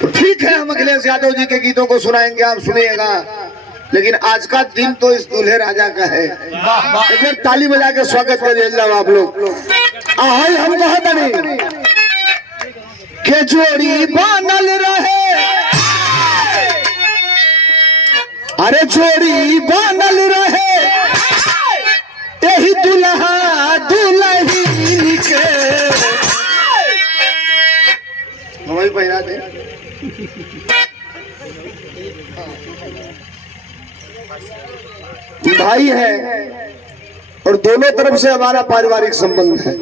तो ठीक है, हम अखिलेश यादव जी के गीतों को सुनाएंगे, आप सुनिएगा। लेकिन आज का दिन तो इस दूल्हे राजा का है। एक बार ताली बजा के स्वागत कर जाओ आप लोग। आहै हम कहत नहीं के जोड़ी बनल रहे, अरे जोड़ी बनल रहे यही दुल्हा दुल्हन के। वही पहिरा दे। भाई है और दोनों तरफ से हमारा पारिवारिक संबंध है।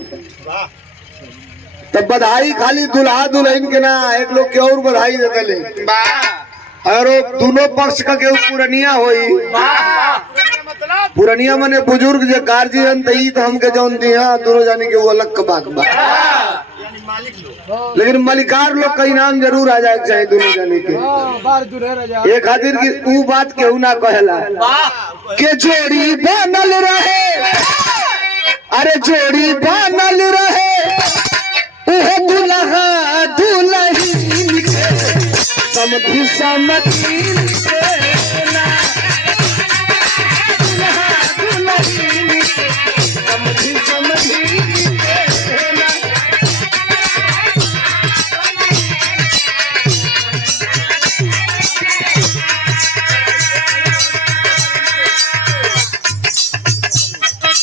तब बधाई खाली दुल्हा दुल्हन के ना, एक लोग के और बधाई देते ले। और दोनों पक्ष का केहू पुरनिया होई, पुरनिया मने बुजुर्ग जो गार्जियन तई तो हमके जौन दिया दोनों जाने के वो अलग का बात बा। लेकिन मलिकार लोग का इनाम जरूर आ जाए चाहिए दोनों जाने के। एक खातिर की वो बात केहू ना कहला के जोड़ी बनल रहे, अरे जोड़ी बनल रहे उहे दुल्हा दुल्हन के। समधी समधी ना दुल्हा दुल्हन के, समधी समधी ना।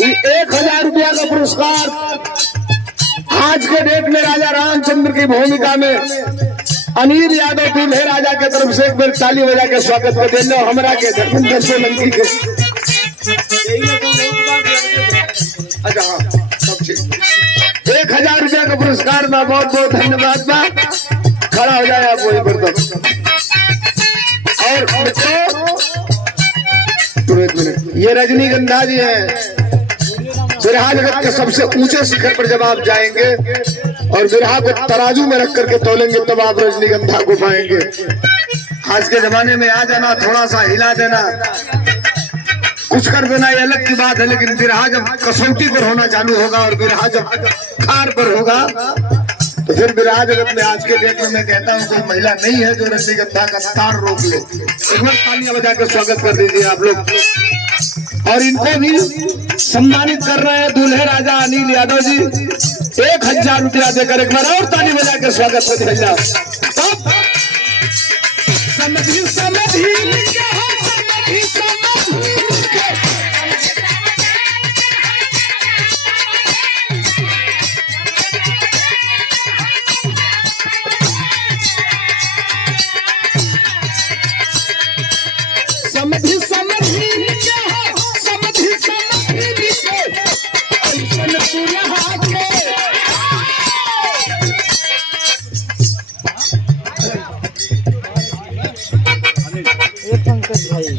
₹1000 का पुरस्कार आज के डेट में राजा रामचंद्र की भूमिका में अनिल यादव दूल्हे राजा के तरफ से एक बार ताली बजा के स्वागत कर देना। हमरा के धर्मेंद्र सोलंकी के अच्छा हाँ सब ठीक। ₹1000 का पुरस्कार में बहुत बहुत धन्यवाद बा। खड़ा हो जाए आप वही पर और एक मिनट, ये रजनीगंधा जी है। बिरहा जगत के सबसे ऊंचे शिखर पर जब आप जाएंगे और बिरहा को तराजू में रख करके तोलेंगे तब आप रजनीगंधा को पाएंगे। आज के जमाने में आ जाना, थोड़ा सा हिला देना, कुछ कर देना ये अलग की बात है। लेकिन बिरहा जब कसौटी पर होना चालू होगा और बिरहा जब खार पर होगा तो फिर बिरहा जगत में आज के डेट में मैं कहता हूँ कोई महिला नहीं है जो रजनीगंधा का तार रोक ले। एक बार तालियां बजा के स्वागत कर दीजिए आप लोग। और इनको भी सम्मानित कर रहे हैं दूल्हे राजा अनिल यादव जी। ₹1000 देकर एक बार और ताली बजा के स्वागत कर दीजिए। समधी समधी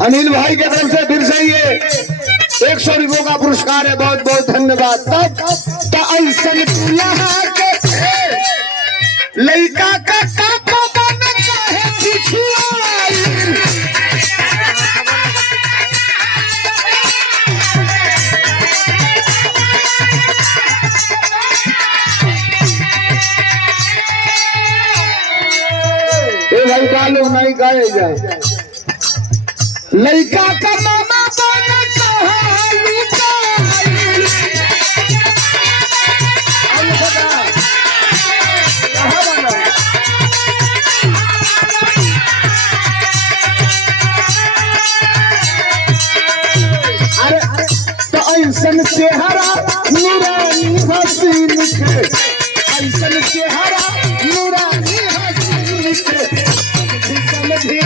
अनिल भाई के तरफ से फिर से ये ₹100 का पुरस्कार है। बहुत बहुत धन्यवाद। तब ऐसन दुल्हा के लइका का काका बन काहे पिछुआई। ए भाई का लोग नहीं गाए जाए लइका का मामा बन अरे तो ऐसन चेहरा नूरानी हसीन के, ऐसन चेहरा नूरानी हसीन के, समझी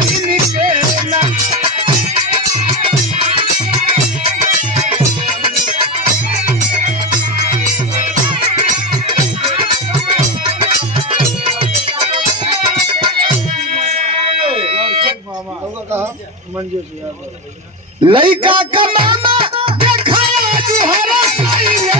के ना। लइका का मामा देखाया जुहरा सैया।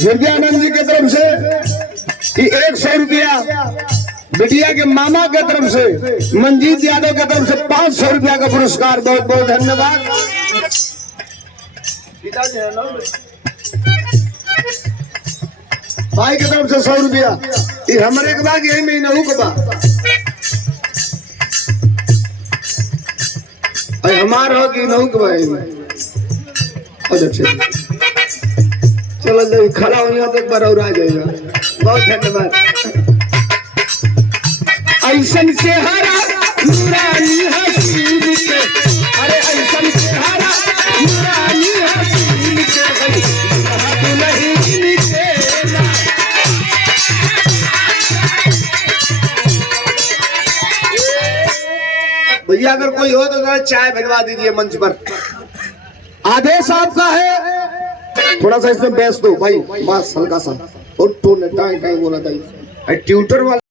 विद्यानंद जी की तरफ से ₹100 बिटिया के मामा के तरफ से मंजीत यादव के तरफ से 500 रुपया का पुरस्कार। बहुत बहुत धन्यवाद। भाई की तरफ से 100 रुपया। ये हमारे के बाद यही महीना हूँ के बाद हमार हो कि नहू के भाई में। अच्छा चलो जब खड़ा हो यहाँ तो एक बार और आ जाएगा। बहुत धन्यवाद। ऐसन चेहरा नूरानी हसीन के, अरे ऐसन चेहरा नूरानी हसीन के नहीं निकलेगा। भैया अगर कोई हो तो जरा चाय भिजवा दीजिए मंच पर। आदेश आपका है। थोड़ा सा इसमें बैस दो भाई, बस हल्का सा और टोन टाइम टाइम बोला था ट्यूटर वाला।